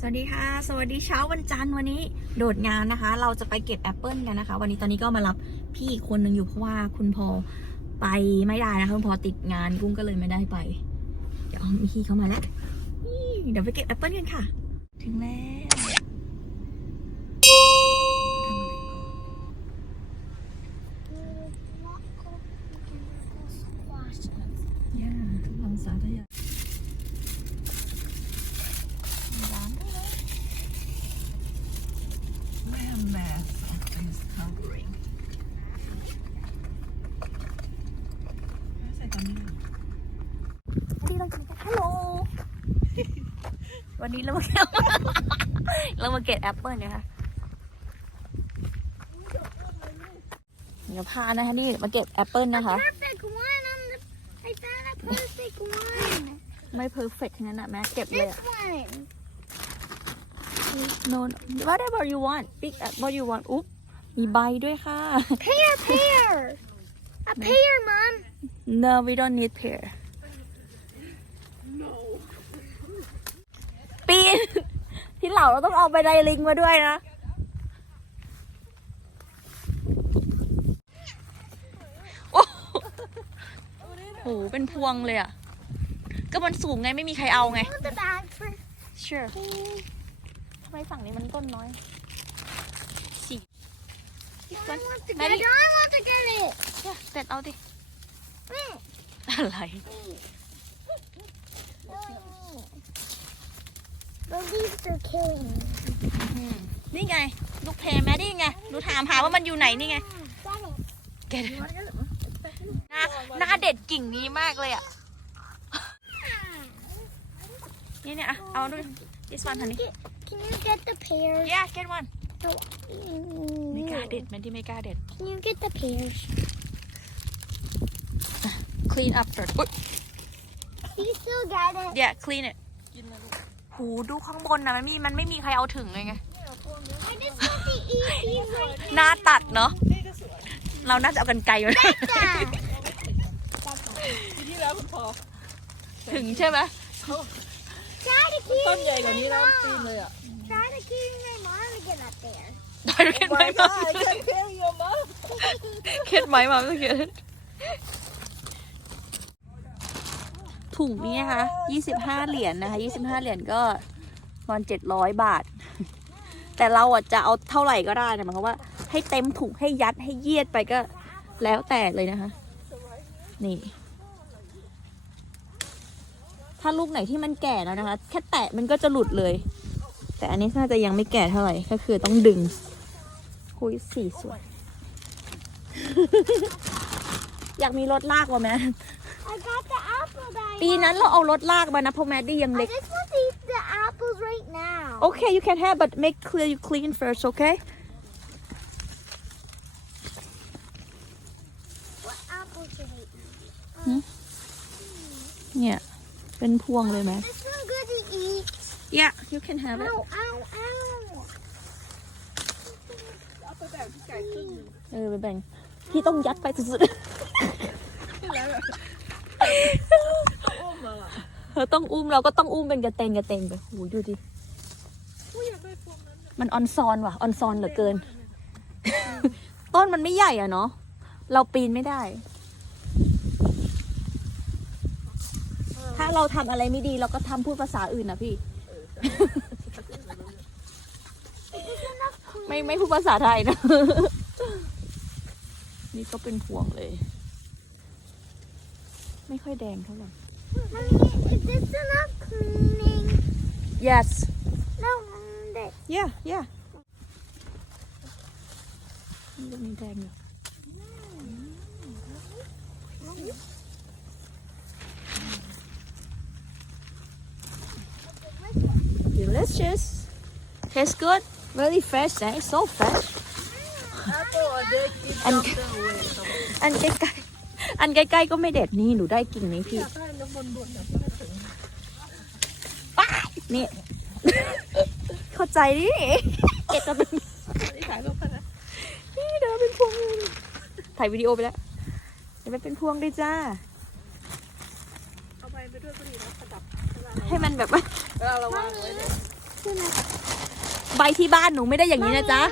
สวัสดีค่ะ สวัสดีเช้าวันจันทร์วันนี้โดดงานนะคะ เราจะไปเก็บแอปเปิลกันนะคะ วันนี้ตอนนี้ก็มารับพี่อีกคนหนึ่งอยู่เพราะว่าคุณพอไปไม่ได้นะคะคุณพอติดงานกุ้งก็เลยไม่ได้ไป เดี๋ยวพี่เข้ามาแล้วนี่เดี๋ยวไปเก็บแอปเปิลกันค่ะ ถึงแล้วทำอะไรก่อน ย่าลองสาธยายร้านด้วยนะ Wear mask and is covering. ใส่ตอนนี้เหรอ วันนี้เราจะฮัลโหล วันนี้เรามาเก็บเรามาเก็บแอปเปิลนะคะเดี๋ยวพานะคะนี่มาเก็บแอปเปิลนะคะ perfect one on the. I found a perfect one. ไม่เพอร์เฟกต์นั้นอะแม่เก็บเลย This อะ one. no whatever you want pick up what you want อุ๊บมีใบด้วยค่ะ Pear, pear. A pear, mom. no we don't need pear ปีน ที่เหล่าเราต้องเอาไปไดลิงมาด้วยนะ โอ้โห เป็นพวงเลยอะ ก็มันสูงไงไม่มีใครเอาไง Want the bag for sure me? ทำไมฝั่งนี้มันต้นน้อยสี่ I want to get Maddie. it. I want to get it. เด็ดเอาดิ Mm. อะไร The leaves are killing me. นี่ไง ลูกแพรแม่นี่ไงหนูถามหาว่ามันอยู่ไหนนี่ไง Get it. เก็ดหน้าหน้าเด็ดกิ่งนี้มากเลยอะ นี่เนี่ยอะเอาด้วย this one honey Get, can you get the pears? yeah get one No. ไม่กล้าเด็ดแมนที่ไม่กล้าเด็ด Can you get the pears? clean up first อุ๊ย You still got it. yeah clean it หูดูข้างบนนะมันมีมันไม่มีใครเอาถึงเลยไง I just want to eat these right หน้าตัดเนาะ เราน่าจะเอากันไกลมา now. ปีที่แล้วคุณพอถึงใช่ไหม Try to keep ต้นใหญ่กว่านี้แล้วปีนเลยอะ Try to keep my mom to get up there. ได้เก็ตไหมมา I can carry your mom เก็ตไหมมาเมื่อกี้ ถุงนี้นะคะ25 เหรียญนะคะ25 เหรียญก็ประมาณ700บาท แต่เราอะจะเอาเท่าไหร่ก็ได้นะหมายความว่าให้เต็มถุงให้ยัดให้เยียดไปก็แล้วแต่เลยนะคะ นี่ ถ้าลูกไหนที่มันแก่แล้วนะคะ แค่แตะมันก็จะหลุดเลย แต่อันนี้น่าจะยังไม่แก่เท่าไหร่ก็คือต้องดึงคุยสีสวย อยากมีรถลากว่ะแม่ I got the apple that I ปีนั้นเราเอารถลากมานะเพราะแมดดี้ยัง I เล็ก just want to eat the apples right now. Okay, you can have, but make clear you clean first, okay? What apple should I eat? เนี่ย เป็นพวงเลยไหม This one good to eat. Yeah, you can have it. Ow, ow, ow. เอาไปแบ่งพี่ไก่ครึ่งหนึงเออไปแบ่ง พี่ต้องยัดไปสุดแล้วอะอุ้มมาอะ ๆเธอต้องอุ้มเราก็ต้องอุ้มเป็นกระเตงกระเตงไปโหดูดิอุ้ยอยากได้พวงนั้นอะมันออนซอนว่ะ ออนซอนเหลือเกิน ต้นมันไม่ใหญ่อะเนาะ เราปีนไม่ได้ ถ้าเราทำอะไรไม่ดีเราก็ทำพูดภาษาอื่นนะพี่ ไม่ไม่พูดภาษาไทยนะ นี่ก็เป็นพวงเลย ไม่ค่อยแดงเท่าไหร่ Mommy, is this enough cleaning? yes No, um, this. yeah yeah นี่ก็มีแดงอยู่ delicious tastes good really fresh eh so fresh แอปเปิลเด็กกินอันดอกเตอร์เวย์อั นใกล้ๆอันใกล้ๆก็ไม่เด็ดนี่หนูได้กิ่งนี้พี่อยากได้น้ำบนบนๆอะก็ไม่ถึงป้านี่ เข้าใจดิเก็บตัวเป็นนี่ขายก็พันนะนี่เดี๋ยวเป็นพวงเลยถ่ายวิดีโอไปแล้วเดี๋ยวมันเป็นพวงด้วยจ้าเอาไปไปด้วยก็ดีนะประดับให้มันแบบว่าเวลาเราวางไว้เนี่ย Mommy, ช่ไหมใบที่บ้านหนูไม่ได้อย่างนี้นะจ๊ะ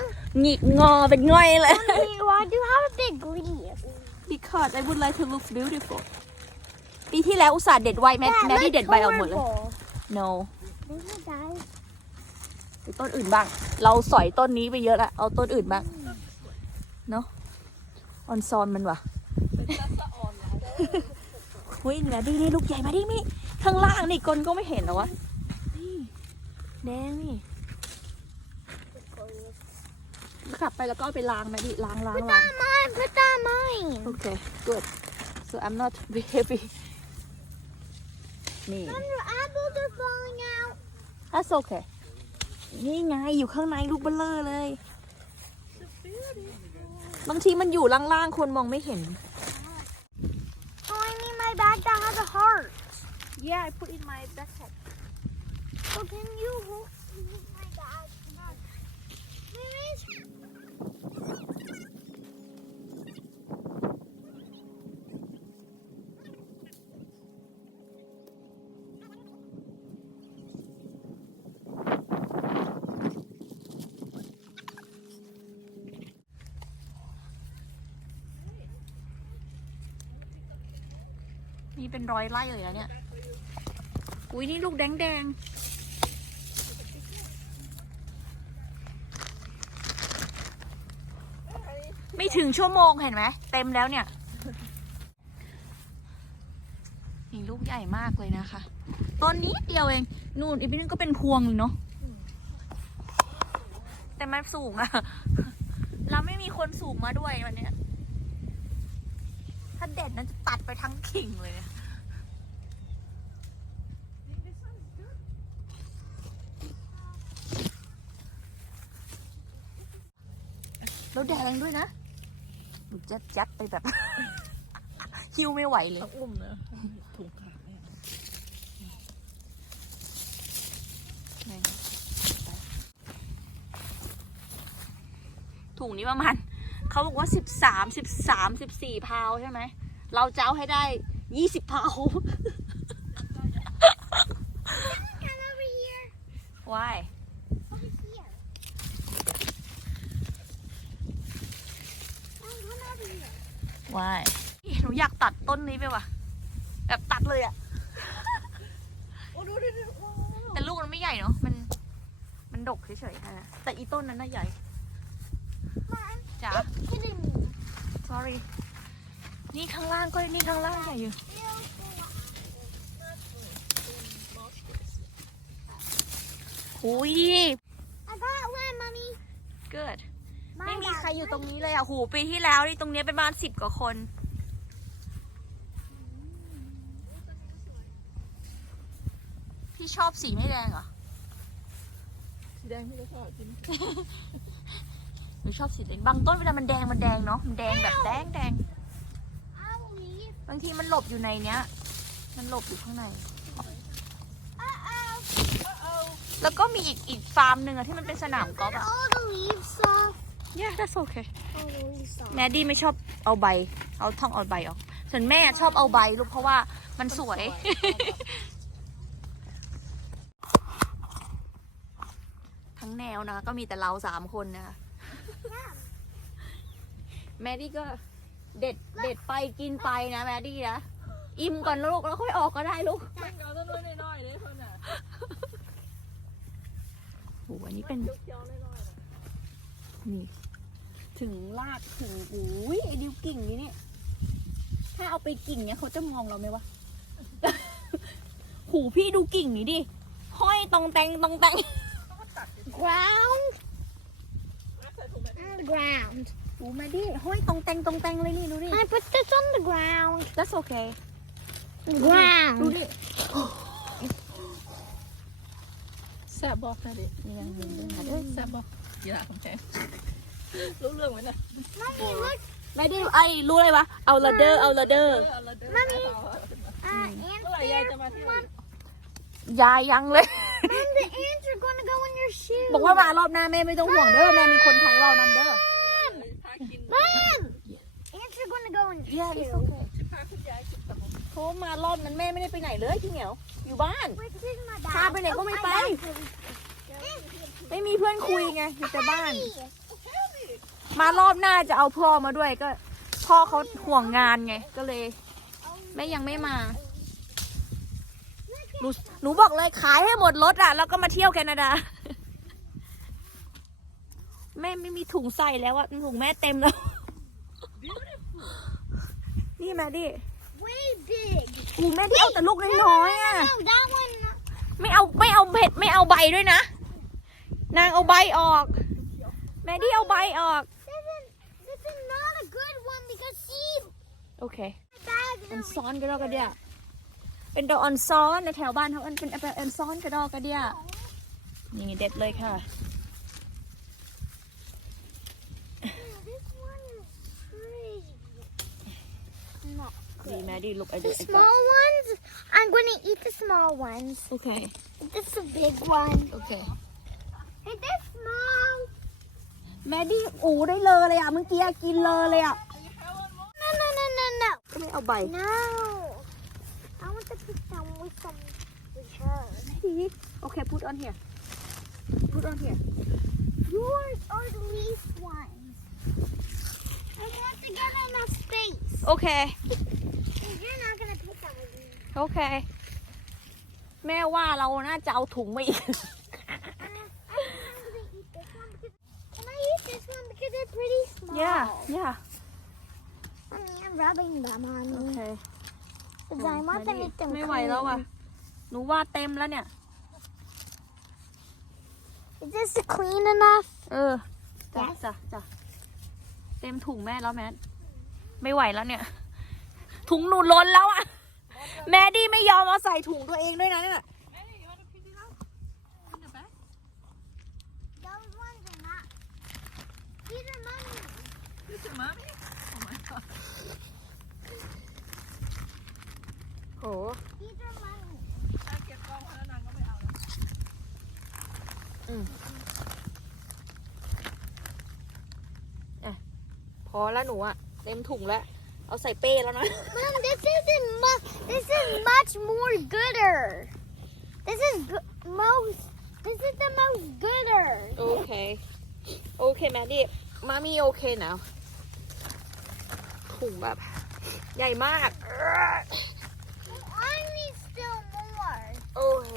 หงิกงอเป็นง่อยเลย Mommy, why do you have a big leaf? because I would like to look beautiful ปีที่แล้วอุตส่าห์เด็ดไว้แม่แม่ที่เด็ดใบเอาหมดเลย no This will die. ไปต้นอื่นบ้าง เราสอยต้นนี้ไปเยอะละ เอาต้นอื่นบ้าง เนาะออนซอนมันวะเป็นซัสซะอ่อนนะหุ้ยแม่ดีนี่ลูกใหญ่มาดิมิข้างล่างนี่กลนก็ไม่เห็นเหรอวะ นี่ แดงนี่กลับไปแล้วก็เอาไปล้างไหมดิล้างล้าง Put ล้าง that mine. Put that mine. โอเค good so I'm not heavy นี่ Mom, your apples are falling out. That's okay นี่ไงอยู่ข้างในลูกเบลเลอร์เลย บางทีมันอยู่ล่างๆ คนมองไม่เห็น Oh, I need my bag that has a heart. Yeah I put in my backpack So can you hold hold my bag? Come on. Please. นี่เป็น ร้อยไร่เลยอะเนี่ย อุ้ยนี่ลูกแดงแดงไม่ถึงชั่วโมงเห็นไหมเต็มแล้วเนี่ยนี่ลูกใหญ่มากเลยนะคะต้นนี้เดียวเอง นู่นอีกนิดนึงก็เป็นพวงเลยเนาะแต่มันสูงอะแล้วไม่มีคนสูงมาด้วยวันเนี้ยถ้าเด็ดนั้นจะตัดไปทั้งกิ่งเลยเนี่ย แล้วแดงด้วยนะหนูจะยัดไปแบบ หิวไม่ไหวเลย ต้องอุ้มนะถุงขาเนี่ยถุงนี้ประมาณเขาบอกว่าสิบสามสิบสามสิบสี่พาวใช่ไหม เราจะเอาให้ได้ยี่สิบพาว Come over here. why Over here. Mom, come over here. why หนูอยากตัดต้นนี้ไปว่ะ แบบตัดเลยอะ โอ้ดูดิดูโอ้ แต่ลูกมันไม่ใหญ่เนาะ มัน มันดกเฉยๆค่ะ แต่อีต้นนั้นน่ะใหญ่ Mom, จ๋า it's hitting me. sorry นี่ข้างล่างก็นี่ข้างล่างใหญ่อยู่หุย I got one, mommy. good My ไม่มี bag. ใครอยู่ตรงนี้เลยอะ หูปีที่แล้วนี่ตรงเนี้ยเป็นประมาณสิบกว่าคน พี่ชอบสีไม่แดงเหรอสี แดงที่เขาชอบกินหนูชอบสีแดงบางต้นเวลามันแดงมันแดงเนาะมันแดงแบบแดงแดง I will leave. บางทีมันหลบอยู่ในเนี้ย มันหลบอยู่ข้างใน Uh-oh. แล้วก็มีอีกอีกฟาร์มหนึ่งอะที่มันเป็นสนามกอล์ฟ Got อะ all the leaves off. yeah that's okay All the leaves off. แมดดี้ไม่ชอบเอาใบ เอาท่องเอาใบออกส่วนแม่ชอบเอาใบลูกเพราะว่ามันสวย ทั้ง แนวนะคะก็มีแต่เราสามคนนะคะแมดดี้ก็เด็ดเด็ดไปกินไปนะแมดดี้นะอิ่มก่อนนะลูกแล้วค่อยออกก็ได้ลูกมันก็ต้นน้อยๆเลยเท่านั้นโอ้โหอันนี้เป็นเขียวๆน้อยๆนะนี่ถึงลากถึงอุ้ยไอ้ดิวกิ่งนี้เนี่ยถ้าเอาไปกิ่งเนี้ยเขาจะมองเราไหมวะหูพี่ดูกิ่งนี้ดิห้อยตองแตงตองแตง Ground. รักใส่ถุงแบบ On the ground. หูมาดิห้อยตองแตงตองแตงเลยนี่ดูดิ I put this on the ground. that's okay The ดู ground. ดิแซ่บบอกนะดินี่ยังมีเรื่องเอ้ยแซ่บบอกกีฬาของแท้รู้เรื่องไหมนะ Mommy, look. ไม่ได้ไอ้รู้เลยวะ เอาละเดอร์เอาละเดอเอร์อเอาละเด้อ Mommy. เอาละเด้อ Uh, เมื่อไหร่ยาย ants จะ there. มาเที่ยว Mom, ยายยังเลย Mom, the ants are going to go in your shoe. บอกว่ามารอบหน้าแม่ไม่ต้องห่วงเด้อแม่มีคนไทยเว่านำเด้อ Mom. พากิน Mom. Ants are going to go in your Yeah, it's shoe. okay พาคุณยายกินขนมเขามารอบนั้นแม่ไม่ได้ไปไหนเลยพี่เหนียว อยู่บ้าน Wait, this is my bag. Happening, Oh, oh my my bag. bag's really- ไม่มีเพื่อนคุยไงอยู่แต่บ้าน มารอบหน้าจะเอาพ่อมาด้วยก็ พ่อเขาห่วงงานไงก็เลย แม่ยังไม่มา หนูหนูบอกเลยขายให้หมดรถอะ แล้วก็มาเที่ยวแคนาดา แม่ไม่มีถุงใส่แล้วอะถุงแม่เต็มแล้ว นี่แม่ดิ Way big. อูแม่ที่เอาแต่ลูกน้อยๆอะ No, that one. ไม่เอาไม่เอาเผ็ดไม่เอาใบด้วยนะ นางเอาใบออก แม่ที่เอาใบออก This is, this is not a good one because see โอเค my bag อัน is ซ้อนกระดอกกระเดีย เป็นดอกอันซ้อนในแถวบ้านเขาอันเป็นอันซ้อนกระดอกกระเดียนี่เด็ดเลยค่ะ This one is crazy. No. ดีแม่ดีลุกไอเดี The ย small ones, I'm gonna eat the small ones. โอเค This is a big one. โอเค Hey, this small. แม่ดีอูได้เลยเลยอะเมื่อกี้กินเลยเลยอะ No, no, no, no, no. ก็ไม่เอาใบ No. I want to put some with some with her. ดีโอเค put on here put on here Yours are the least ones. I want to get enough space. โอเค And you're not gonna pick them with me. โอเคแม่ว่าเราน่าจะเอาถุงมาอีก Uh, I'm gonna eat this one because can I eat this one because they're pretty small? yeah yeah Mommy, I'm rubbing them on โอ me เค because I want to make them ไม่ไหวแล้วอะ หนูว่าเต็มแล้วเนี่ย clean. Is this clean enough? เออจ้ะจ้ะจ้ะเต็มถุงแม่แล้วแมทไม่ไหวแล้วเนี่ย ถุงหนูล้นแล้วอะแม่ดีไม่ยอมเอาใส่ถุงตัวเองด้วยนะเนี่ย Hey, you want to pick it up? In the back? Those ones are not. These are mommy. This is mommy? Oh my god. โห These are mommy. นางเก็บกองไว้แล้วนางก็ไม่เอาแล้ว พอแล้วหนูอะเต็มถุงแล้ว เอาใส่เป้แล้วนะ Mom, this isn't much. This is much more gooder. This is go- most. This is the most gooder. โอเค โอเคแม่ดีมามีโอเคนะถุงแบบ ใหญ่มาก I need still more. โอเค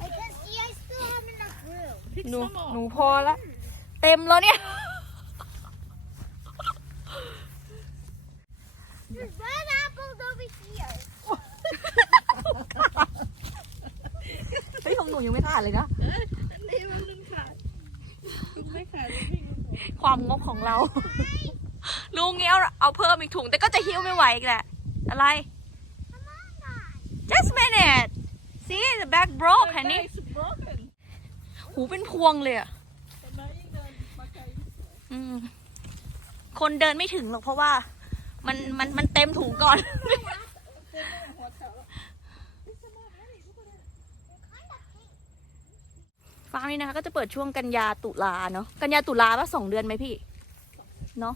Because see, I still have enough room. Pick หนู some more. หนูพอละ เต็มแล้วเนี่ย There's red apples over here. เฮ้ยของหนูยังไม่ขาดเลยนะอันนี้มันลืมขาดลุงไม่ขาดลุงวิ่งลุงบอกความงกของเรา ลุงเงี้ยเอาเพิ่มอีกถุง แต่ก็จะหิ้วไม่ไหวอีกแหละ อะไร Come on, guys. just minute see the back broke อันนี้ It's broken หูเป็นพวงเลยอะแต่มายิ่งเดินมาไกลยิ่งสวยอืมคนเดินไม่ถึงหรอกเพราะว่า มันมันมันเต็มถุงก่อนเต็มเลยหัวแถวแล้วฟาร์มนี้นะคะก็จะเปิดช่วงกันยาตุลาเนาะกันยาตุลาว่าสองเดือนไหมพี่ เนาะ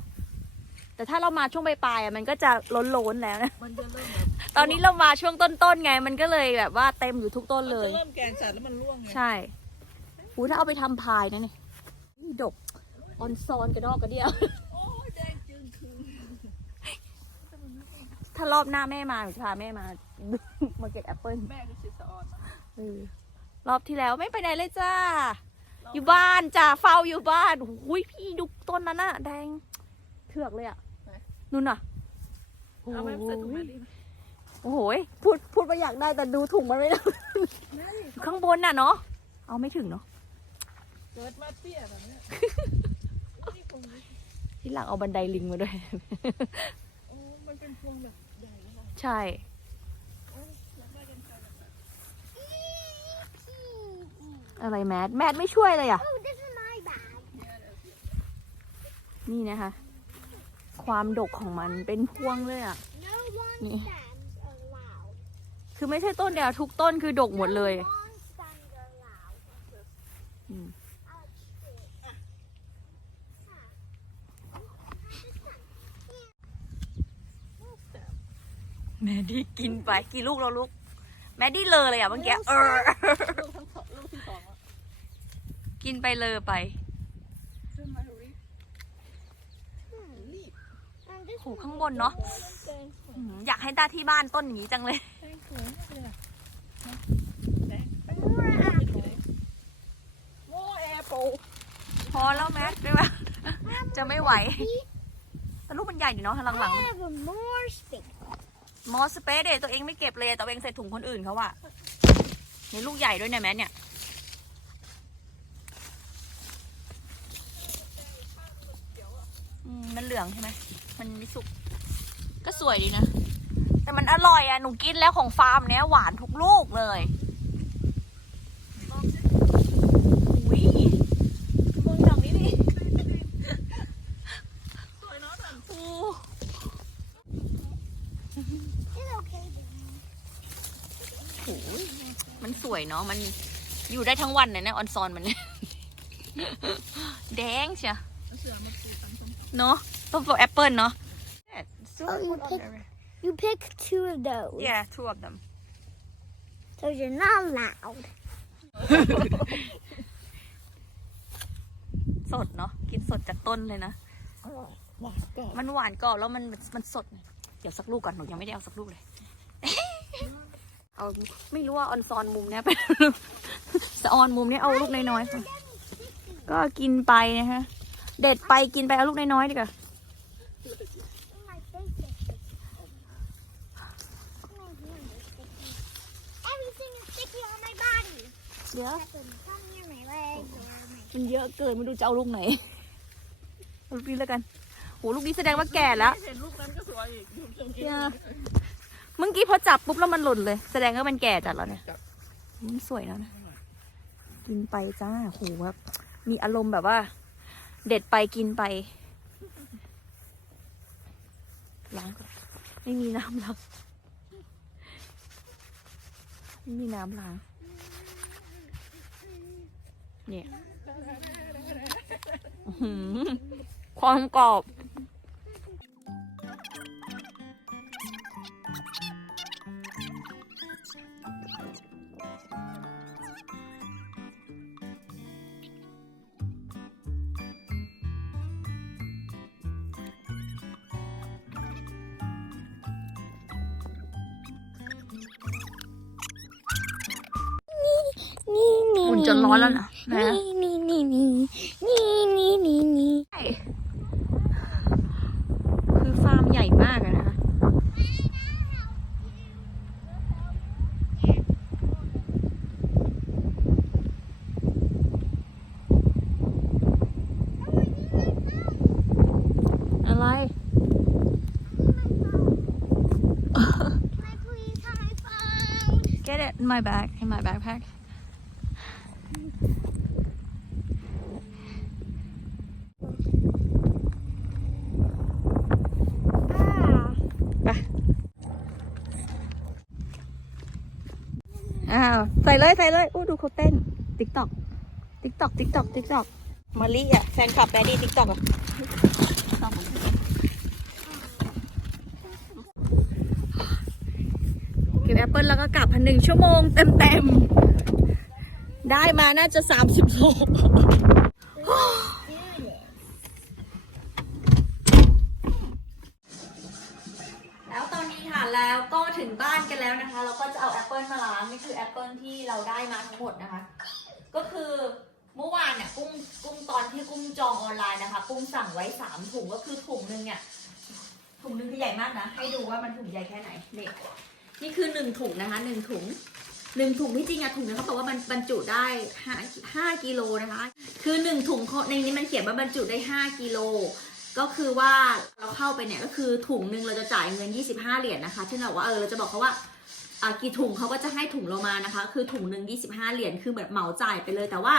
แต่ถ้าเรามาช่วงปลายๆอะมันก็จะล้นๆแล้วนะมันจะเริ่มแบบตอนนี้เรามาช่วงต้นๆไง มันก็เลยแบบว่าเต็มอยู่ทุกต้นมันเลยจะเริ่มแกนจัดแล้วมันร่วงไงใช่ หูถ้าเอาไปทำพายนะเนี่ยนี่ดกออนซอนกระดอกกระเดียวโอ้ยแดงจึงคืนถ้ารอบหน้าแม่มาหนูจะพาแม่มา มาเก็ตแอปเปิ้ลแม่คือชิสออนนะเออรอบที่แล้วไม่ไปไหนเลยจ้า อยู่บ้านจ้าเฝ้าอยู่บ้านหุยพี่ดูต้นนั้นน่ะแดงเถือกเลยอะนู่นน่ะเอาไว้ใส่ถุงแม่ดีไหมโอ้โหยพูดพูดไปอยากได้แต่ดูถุงมันไม่ได้แม่ดิข้างบนน่ะเนาะเอาไม่ถึงเนาะเกิดมาเตี้ยแบบเนี้ยนี่คงที่หลังเอาบันไดลิงมาด้วย โอ้มันเป็นพวงแบบใหญ่นะคะใช่แล้วได้กันไกลแบบนั้นอะไรแมท แมทไม่ช่วยเลยอะ Oh, this is my bag. นี่นะคะ ความดกของมันเป็นพวงเลยอะ No long Yeah. stems allowed. คือไม่ใช่ต้นเดียวทุกต้นคือดกหมดเลย No long stems allowed. อืม Oh, shit. Huh. This one. แมดดี้กินไปกี่ลูกแล้วลูก แมดดี้เลยเลยอะเมื่อกี้เออ ลูกทั้งสองลูกที่สองอะกินไปเลยไปเดินมาดูดิรีบ And this โหข้างบนเนาะแตงสวยอืมอยากให้ได้ที่บ้านต้นอย่างนี้จังเลยแตงสวยมากเลยอะแตง more apples. โม่แอร์โปรพอแล้วแม็กด้วยปะจะไม่ไหวแต่ลูกมันใหญ่ดีเนาะหลัง I have a more space. ๆมอสเปซเดตัวเองไม่เก็บเลยตัวเองใส่ถุงคนอื่นเขาอะนี่ลูกใหญ่ด้วยเนี่ยแม็กเนี่ยอืมมันเหลืองใช่ไหม มันไม่สุก ก็สวยดีนะ แต่มันอร่อยอะ หนูกินแล้วของฟาร์มเนี้ยหวานทุกลูกเลยอุ้ยมองอย่างนี้ดิสวยเนาะแต่อู้ It's okay, baby. โหมันสวยเนาะ มันอยู่ได้ทั้งวันเลยนะออนซอนมันเนี่ยแดงเชียเสือมาปูตังค์เนาะต้องปลูกแอปเปิลเนาะ Oh, you pick, you pick two of those. yeah two of them So you're not loud. สดเนาะกินสดจากต้นเลยนะมันหวานกรอบแล้วมันมันสด เดี๋ยวสักลูกก่อนหนูยังไม่ได้เอาสักลูกเลย เอาไม่รู้ว่าออนซอนมุมเนี้ยเป็นสะออนมุมเนี้ยเอาลูกน้อยๆค่ะก็กินไปนะฮะ เด็ดไปกินไปเอาลูกน้อยๆดีกว่า My face is sticky. My hand is sticky. Everything is sticky on my body. เดี๋ยว Except when some near my legs or my มันเยอะเกินไม่รู้จะเอาลูกไหน เอาลูกนี้แล้วกัน โหลูกนี้แสดงว่าแก่แล้วเห็นลูกนั้นก็สวยอีกดูตรงนี้เนี่ยเมื่อกี้พอจับปุ๊บแล้วมันหล่นเลย แสดงว่ามันแก่จัดแล้วเนี่ยมันสวยแล้วนะ กินไปจ้าโหแบบมีอารมณ์แบบว่า เด็ดไปกินไปล้างก่อนไม่มีน้ำล้างไม่มีน้ำล้างเนี่ยอื้อหือความกรอบ อะไร Can I please have my phone? Get it in my bag in my backpack อ้าว ใส่เลยใส่เลยอู้ดูเขาเต้น ติ๊กตอก ติ๊กตอก ติ๊กตอก ติ๊กตอก มารีอะ แฟนคลับแบดดี้ติ๊กตอกอะเก็บแอ ปเปิลแล้วก็กลับพันหนึ่งชั่วโมงเต็มๆ ได้มาน่าจะสามสิบโลแล้วตอนนี้ค่ะแล้วก็ถึงบ้านกันแล้วนะคะ เราก็จะเอาแอปเปิลมาล้างนี่คือแอปเปิลที่เราได้มาทั้งหมดนะคะ ก็คือเมื่อวานเนี่ยกุ้งกุ้งตอนที่กุ้งจองออนไลน์นะคะกุ้งสั่งไว้สามถุงก็คือถุงหนึงเนี่ยถุงหนึงคือใหญ่มากนะ ให้ดูว่ามันถุงใหญ่แค่ไหนนี่ นี่คือหนึ่งถุงนะคะหนึ่งถุงหนึ่งถุงที่จริงอะถุงนึงเขาบอกว่ามันบรรจุได้ห้าห้ากิโลนะคะ คือหนึ่งถุงในนี้มันเขียนว่าบรรจุได้ห้ากิโลก็คือว่าเราเข้าไปเนี่ยก็คือถุงหนึ่งเราจะจ่ายเงิน 25 เหรียญนะคะที่เราว่าเออเราจะบอกเขาว่ากี่ถุงเขาก็จะให้ถุงเรามานะคะ คือถุงหนึ่ง25 เหรียญคือแบบเหมาจ่ายไปเลยแต่ว่า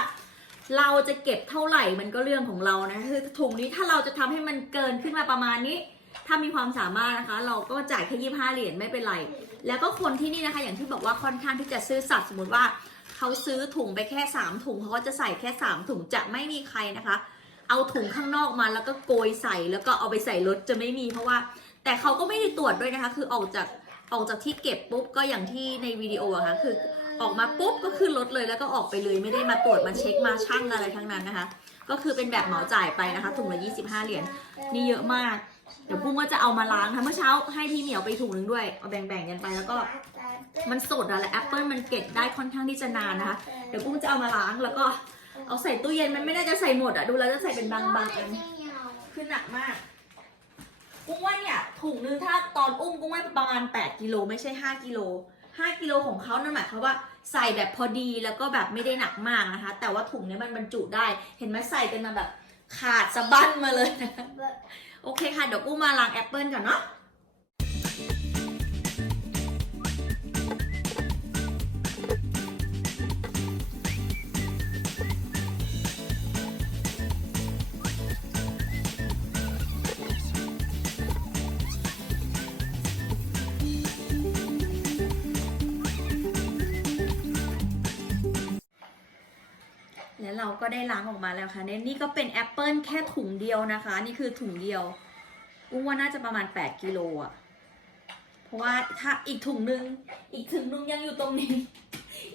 เราจะเก็บเท่าไหร่มันก็เรื่องของเรานะคือถุงนี้ถ้าเราจะทำให้มันเกินขึ้นมาประมาณนี้ ถ้ามีความสามารถนะคะ เราก็จ่ายแค่25เหรียญไม่เป็นไร แล้วก็คนที่นี่นะคะ อย่างที่บอกว่าค่อนข้างที่จะซื่อสัตย์สมมติว่าเขาซื้อถุงไปแค่ 3 ถุงเขาก็จะใส่แค่ 3 ถุงจะไม่มีใครนะคะ เอาถุงข้างนอกมาแล้วก็โกยใส่แล้วก็เอาไปใส่รถจะไม่มีเพราะว่า แต่เขาก็ไม่ได้ตรวจด้วยนะคะ คือออกจากออกจากที่เก็บปุ๊บก็อย่างที่ในวิดีโออะค่ะคือออกมาปุ๊บก็ขึ้นรถเลยแล้วก็ออกไปเลยไม่ได้มาตรวจมาเช็คมาชั่งอะไรทั้งนั้นนะคะ ก็คือเป็นแบบเหมาจ่ายไปนะคะถุงละ25 เหรียญนี่เยอะมาก ดี๋ยวพุ่งก็จะเอามาล้างค่ะเมื่อเช้าให้พี่เหมียวไปถุงนึงด้วย เอาแบ่งๆกันไปแล้วก็มันสดอะและแอปเปิลมันเก็บได้ค่อนข้างที่จะนานนะคะ เดี๋ยวกุ้งจะเอามาล้างแล้วก็เอาใส่ตู้เย็นมันไม่น่าจะใส่หมดอะดูแล้วจะใส่เป็นบางๆอันคือหนักมากกุ้งว่าเนี่ยถุงนึงถ้าตอนอุ้มกุ้งว่าประมาณ 8 กิโลไม่ใช่ 5 กิโล 5 กิโลของเขานั่นหมายความว่าใส่แบบพอดีแล้วก็แบบไม่ได้หนักมากนะคะ แต่ว่าถุงเนี้ยมันบรรจุได้ เห็นไหมใส่กันมาแบบขาดสะบั้นมาเลยนะ โอเคค่ะ เดี๋ยวกู้มาล้างแอปเปิลก่อนเนาะ เราก็ได้ล้างออกมาแล้วค่ะเนี่ยนี่ก็เป็นแอปเปิลแค่ถุงเดียวนะคะ นี่คือถุงเดียวอุ้งว่าน่าจะประมาณ 8กิโลอะเพราะว่าถ้าอีกถุงนึง อีกถุงนึงยังอยู่ตรงนี้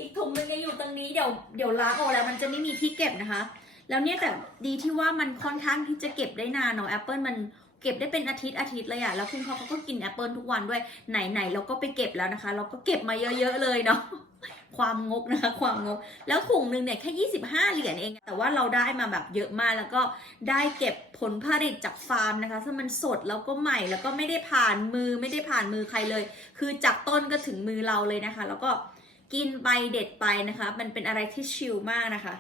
อีกถุงนึงยังอยู่ตรงนี้เดี๋ยวเดี๋ยวล้างออกแล้วมันจะไม่มีที่เก็บนะคะ แล้วเนี่ยแต่ดีที่ว่ามันค่อนข้างที่จะเก็บได้นานเนาะแอปเปิลมันเก็บได้เป็นอาทิตย์อาทิตย์เลยอะแล้วคุณพ่อเขาก็กินแอปเปิลทุกวันด้วยไหนๆเราก็ไปเก็บแล้วนะคะ เราก็เก็บมาเยอะ ๆ เลยเนาะ ความงกนะคะความงก แล้วถุงหนึ่งเนี่ยแค่ 25 เหรียญเอง แต่ว่าเราได้มาแบบเยอะมากแล้วก็ได้เก็บผลผลิตจากฟาร์มนะคะซึ่งมันสดแล้วก็ใหม่แล้วก็ไม่ได้ผ่านมือไม่ได้ผ่านมือใครเลย คือจากต้นก็ถึงมือเราเลยนะคะ แล้วก็กินไปเด็ดไปนะคะ มันเป็นอะไรที่ชิลมากนะคะ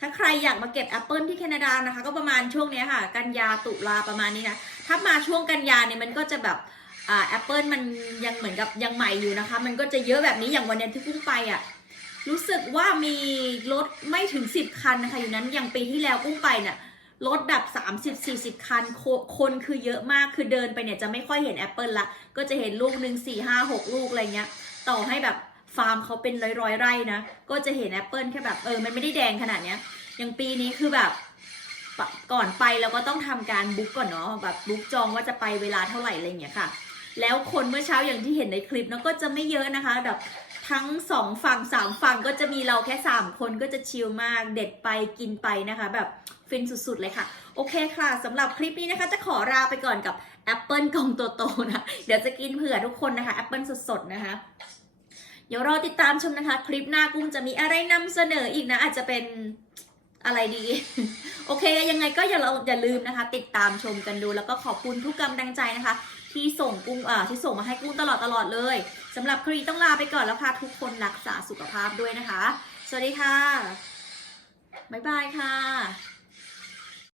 ถ้าใครอยากมาเก็บแอปเปิลที่แคนาดานะคะ ก็ประมาณช่วงนี้ค่ะ กันยาตุลาประมาณนี้นะ ถ้ามาช่วงกันยาเนี่ยมันก็จะแบบ อ่าแอปเปิลมันยังเหมือนกับยังใหม่อยู่นะคะ มันก็จะเยอะแบบนี้อย่างวันนี้ที่กุ้งไปอะรู้สึกว่ามีรถไม่ถึง 10 คันนะคะ อยู่นั้นอย่างปีที่แล้วกุ้งไปเนี่ยรถแบบ 30-40 คันคคนคือเยอะมากคือเดินไปเนี่ยจะไม่ค่อยเห็นแอปเปิลละ ก็จะเห็นลูกหนึ่งสี่ห้าหกลูกอะไรเงี้ย ต่อให้แบบฟาร์มเขาเป็นร้อยๆไร่นะ ก็จะเห็นแอปเปิลแค่แบบเออมันไม่ได้แดงขนาดเนี้ย อย่างปีนี้คือแบบก่อนไปเราก็ต้องทำการบุ๊กก่อนเนาะแบบบุ๊กจองว่าจะไปเวลาเท่าไหร่อะไรเงี้ยค่ะ แล้วคนเมื่อเช้าอย่างที่เห็นในคลิปนะก็จะไม่เยอะนะคะแบบทั้งสองฝั่งสามฝั่งก็จะมีเราแค่สามคนก็จะชิลมากเด็ดไปกินไปนะคะ แบบฟินสุดๆเลยค่ะ โอเคค่ะสำหรับคลิปนี้นะคะ จะขอลาไปก่อนกับแอปเปิลกองโตๆนะเดี๋ยวจะกินเผื่อทุกคนนะคะแอปเปิลสดๆนะคะเดี๋ยวรอติดตามชมนะคะ คลิปหน้ากุ้งจะมีอะไรนำเสนออีกนะ อาจจะเป็นอะไรดี โอเค ยังไงก็อย่าเราอย่าลืมนะคะ ติดตามชมกันดู แล้วก็ขอบคุณทุกกำลังใจนะคะ ที่ส่งกุ้งอ่าที่ส่งมาให้กุ้งตลอดตลอดเลยสำหรับคลีต้องลาไปก่อนแล้วค่ะทุกคนรักษาสุขภาพด้วยนะคะ สวัสดีค่ะ บ๊ายบายค่ะ